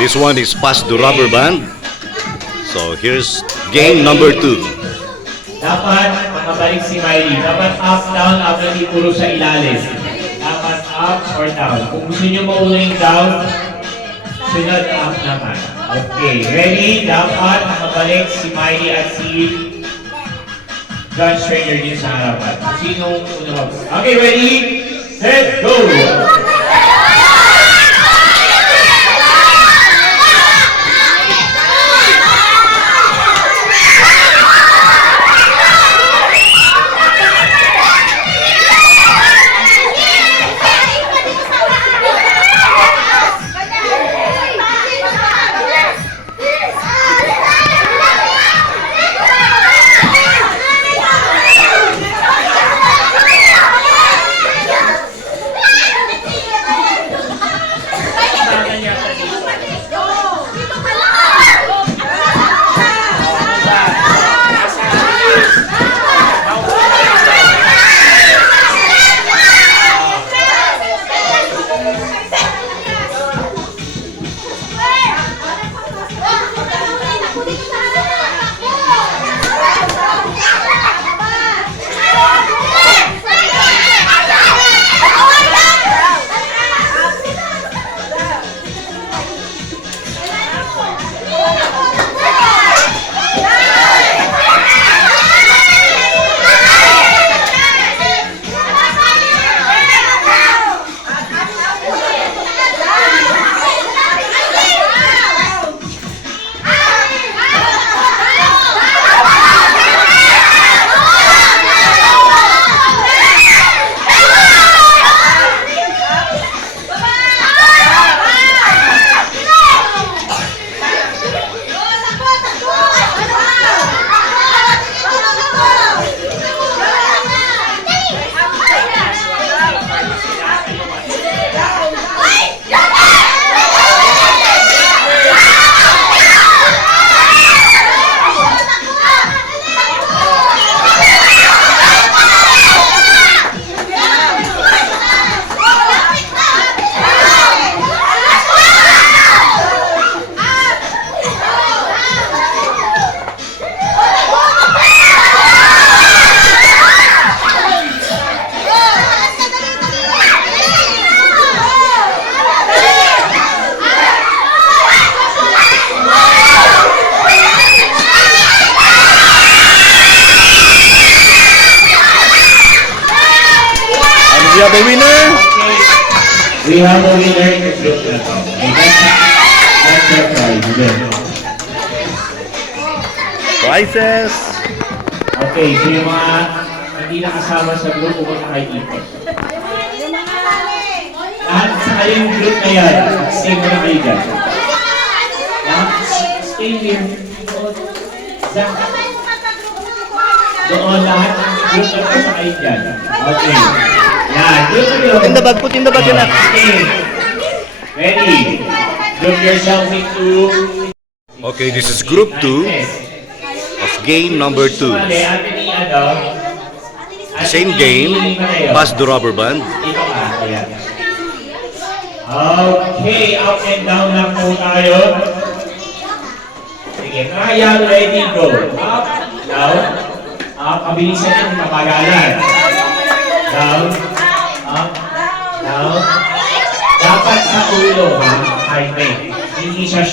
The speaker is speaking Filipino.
This one is Pass the Rubber Band. So here's game number 2. Dapat makabalik si Miley. Dapat up, down, up, hindi puro sa ilalim. Dapat up or down. Kung gusto nyo mauna yung down, sunod up naman. Okay, ready? Dapat makabalik si Miley at si John Stranger din sa harapan. Sinong una mag... Okay, ready? Set, go! We have a winner. We have a winner in the group na to. That's your prize. Prizes. Okay, so yung mga hindi nakasama sa group, pumunta kay Ipos. Lahat sa kayong group na yan, stay mo na kayo dyan. Stay here. Doon lahat ng group na sa kayo dyan. Okay. Yan, Put in the bag, put in the bag yun na. Okay. Ready? Group yourself into... Okay, this is group 2 of game number 2. The same game, Pass the Rubber Band. Ito ka, ayan. Okay, up and down lang po tayo. Sige, trial, ready, go. Up, down. Up, kabilisan yung kapagalan. Down, up, down. Dapat sa ulo, ha? High neck. Hindi siya